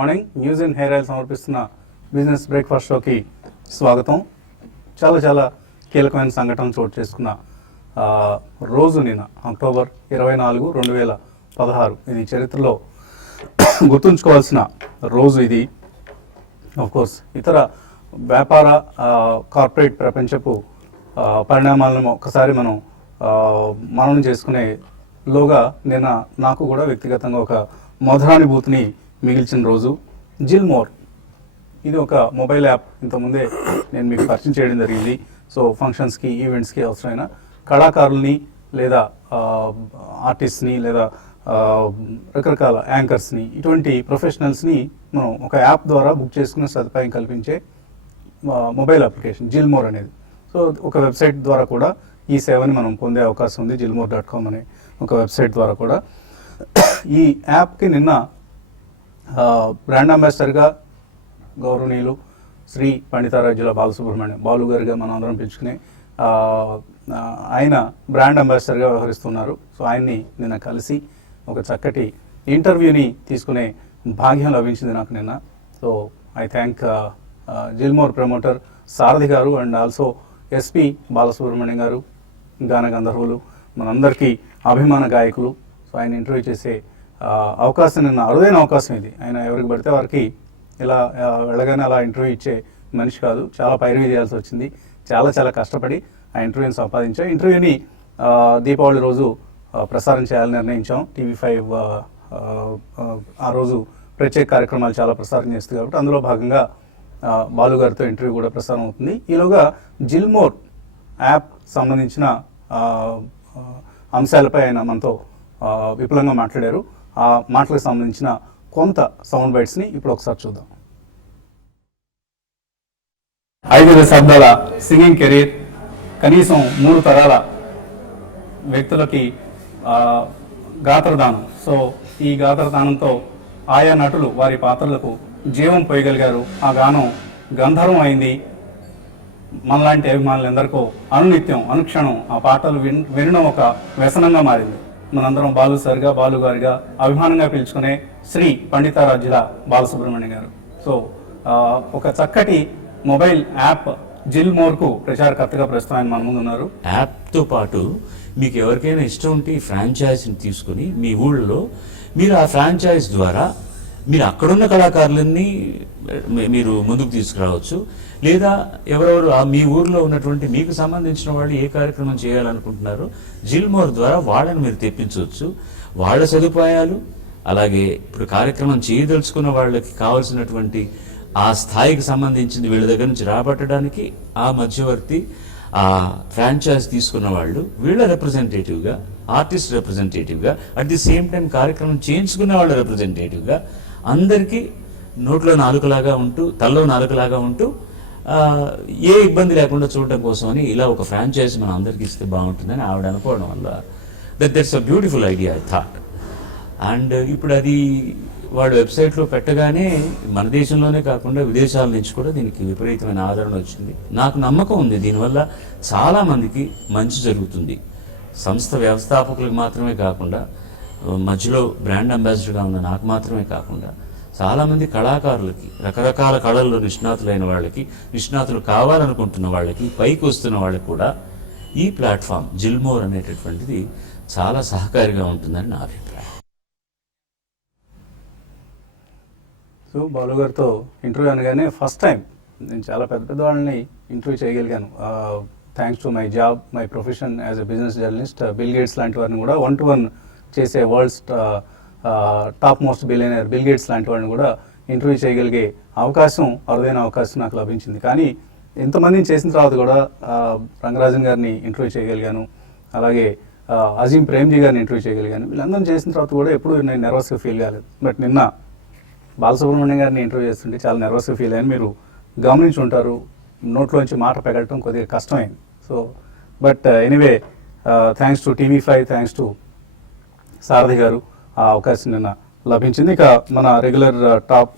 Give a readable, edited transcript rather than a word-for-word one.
Morning news and hair oil సమర్పిస్తున్న business breakfast షోకి స్వాగతం. చాలా కీలకమైన సంఘటనలు చోటు చేసుకున్న రోజు నిన్న అక్టోబర్ 24, 2016. ఇది చరిత్రలో గుర్తుంచుకోవాల్సిన రోజు ఇది. కోర్స్ ఇతర వ్యాపార కార్పొరేట్ ప్రపంచపు పరిణామాలను ఒక్కసారి మనం మననం చేసుకునే లోగా నిన్న నాకు కూడా వ్యక్తిగతంగా ఒక మధురానుభూతిని మిగిల్చిన రోజు. జిల్మోర్ ఇది ఒక మొబైల్ యాప్. ఇంతకుముందే నేను మీకు పరిచయం చేయడం జరిగింది. సో ఫంక్షన్స్కి, ఈవెంట్స్కి అవసరమైన కళాకారుల్ని లేదా ఆర్టిస్ట్ని లేదా రకరకాల యాంకర్స్ని, ఇటువంటి ప్రొఫెషనల్స్ని మనం ఒక యాప్ ద్వారా బుక్ చేసుకునే సదుపాయం కల్పించే మొబైల్ అప్లికేషన్ జిల్మోర్ అనేది. సో ఒక వెబ్సైట్ ద్వారా కూడా ఈ సేవని మనం పొందే అవకాశం ఉంది. జిల్మోర్.com అనే ఒక వెబ్సైట్ ద్వారా కూడా. ఈ యాప్కి నిన్న బ్రాండ్ అంబాసిడర్గా గౌరవనీయులు శ్రీ పండితారాజ్యుల బాలసుబ్రహ్మణ్యం, బాలు గారిగా మనం అందరం పిలుచుకునే ఆయన బ్రాండ్ అంబాసిడర్గా వ్యవహరిస్తున్నారు. సో ఆయన్ని నిన్న కలిసి ఒక చక్కటి ఇంటర్వ్యూని తీసుకునే భాగ్యం లభించింది నాకు నిన్న. So I thank Gilmore promoter సారథి గారు అండ్ ఆల్సో ఎస్పి బాలసుబ్రహ్మణ్యం గారు, గాన గంధర్వులు, మనందరికీ అభిమాన గాయకులు. సో ఆయన ఇంటర్వ్యూ చేసే అవకాశం నిన్న అరుదైన అవకాశం ఇది. ఆయన ఎవరికి పడితే వారికి ఇలా వెళ్ళగానే అలా ఇంటర్వ్యూ ఇచ్చే మనిషి కాదు. చాలా పైరవీ చేయాల్సి వచ్చింది. చాలా కష్టపడి ఆ ఇంటర్వ్యూని సంపాదించాం. ఇంటర్వ్యూని దీపావళి రోజు ప్రసారం చేయాలని నిర్ణయించాం. TV5 ఆ రోజు ప్రత్యేక కార్యక్రమాలు చాలా ప్రసారం చేస్తుంది కాబట్టి అందులో భాగంగా బాలు గారితో ఇంటర్వ్యూ కూడా ప్రసారం అవుతుంది. ఈలోగా జిల్మోర్ యాప్ సంబంధించిన అంశాలపై ఆయన మనతో విపులంగా మాట్లాడారు. ఆ మాటలకు సంబంధించిన కొంత సౌండ్ బైట్స్ని ఇప్పుడు ఒకసారి చూద్దాం. 5 దశాబ్దాల సింగింగ్ కెరీర్, కనీసం 3 తరాల వ్యక్తులకి గాత్రదానం. సో ఈ గాత్రదానంతో ఆయా నటులు వారి పాత్రలకు జీవం పోయగలిగారు. ఆ గానం గంధర్వం అయింది. మనలాంటి అభిమానులందరికీ అనునిత్యం అనుక్షణం ఆ పాటలు వినడం ఒక వ్యసనంగా మారింది. మనందరం బాలు సార్గా, బాలు గారిగా అభిమానంగా పిలుచుకునే శ్రీ పండితారాజ్యుల బాలసుబ్రహ్మణ్యం గారు. సో ఒక చక్కటి మొబైల్ యాప్ జిల్మోర్కు ప్రచారకర్తగా ప్రస్తుతం ఆయన మన ముందు ఉన్నారు. యాప్తో పాటు మీకు ఎవరికైనా ఇష్టం ఉంటే ఈ ఫ్రాంచైజీని తీసుకుని మీ ఊళ్ళో మీరు ఆ ఫ్రాంచైజ్ ద్వారా మీరు అక్కడున్న కళాకారులన్నీ మీరు ముందుకు తీసుకురావచ్చు. లేదా ఎవరెవరు మీ ఊర్లో ఉన్నటువంటి మీకు సంబంధించిన వాళ్ళు ఏ కార్యక్రమం చేయాలనుకుంటున్నారో జిల్మోర్ ద్వారా వాళ్ళని మీరు తెప్పించవచ్చు. వాళ్ళ సదుపాయాలు, అలాగే ఇప్పుడు కార్యక్రమం చేయదలుచుకున్న వాళ్ళకి కావాల్సినటువంటి ఆ స్థాయికి సంబంధించింది వీళ్ళ దగ్గర నుంచి రాబట్టడానికి ఆ మధ్యవర్తి, ఆ ఫ్రాంచైజ్ తీసుకున్న వాళ్ళు వీళ్ళ రిప్రజెంటేటివ్గా, ఆర్టిస్ట్ రిప్రజెంటేటివ్గా, అట్ ది సేమ్ టైం కార్యక్రమం చేయించుకున్న వాళ్ళ రిప్రజెంటేటివ్గా అందరికీ నోట్లో నాలుకలాగా ఉంటూ, తల్లో నాలుకలాగా ఉంటూ ఏ ఇబ్బంది లేకుండా చూడటం కోసమని ఇలా ఒక ఫ్రాంచైజ్ మనం అందరికి ఇస్తే బాగుంటుందని ఆవిడ అనుకోవడం వల్ల that's a beautiful idea I thought. And ఇప్పుడు అది వాడు వెబ్సైట్లో పెట్టగానే మన దేశంలోనే కాకుండా విదేశాల నుంచి కూడా దీనికి విపరీతమైన ఆదరణ వచ్చింది. నాకు నమ్మకం ఉంది దీనివల్ల చాలామందికి మంచి జరుగుతుంది. సంస్థ వ్యవస్థాపకులకు మాత్రమే కాకుండా, మధ్యలో బ్రాండ్ అంబాసిడర్గా ఉన్న నాకు మాత్రమే కాకుండా చాలామంది కళాకారులకి, రకరకాల కళల్లో నిష్ణాతులైన వాళ్ళకి, నిష్ణాతులు కావాలనుకుంటున్న వాళ్ళకి, పైకి వస్తున్న వాళ్ళకి కూడా ఈ ప్లాట్ఫామ్ జిల్మోర్ అనేటటువంటిది చాలా సహకారిగా ఉంటుందని నా అభిప్రాయం. సో బాలు గారితో ఇంటర్వ్యూ అనగానే ఫస్ట్ టైం నేను చాలా పెద్ద వాళ్ళని ఇంటర్వ్యూ చేయగలిగాను. Thanks to my job, my profession as a business journalist. Bill gates లాంటి వారిని కూడా 1-to-1 చేసే world's top most billionaire bill gates లాంటి వాడిని కూడా ఇంటర్వ్యూ చేయగలిగే అవకాశం, అరుదైన అవకాశం నాకు లభించింది. కానీ ఎంతమందిని చేసిన తర్వాత కూడా రంగరాజన్ గారిని ఇంటర్వ్యూ చేయగలిగాను, అలాగే అజీం ప్రేమ్జీ గారిని ఇంటర్వ్యూ చేయగలిగాను. వీళ్ళందరినీ చేసిన తర్వాత కూడా ఎప్పుడూ నేను నర్వస్గా ఫీల్ కాలేదు. బట్ నిన్న బాలసుబ్రహ్మణ్యం గారిని ఇంటర్వ్యూ చేస్తుంటే చాలా నర్వస్గా ఫీల్ అయ్యాను. మీరు గమనించి ఉంటారు, నోట్లోంచి మాట పెగలటం కొద్దిగా కష్టమైంది. So but anyway, thanks to TV5, thanks to Sarathi గారు, ఆ అవకాశం నిన్న లభించింది. ఇక మన రెగ్యులర్ టాప్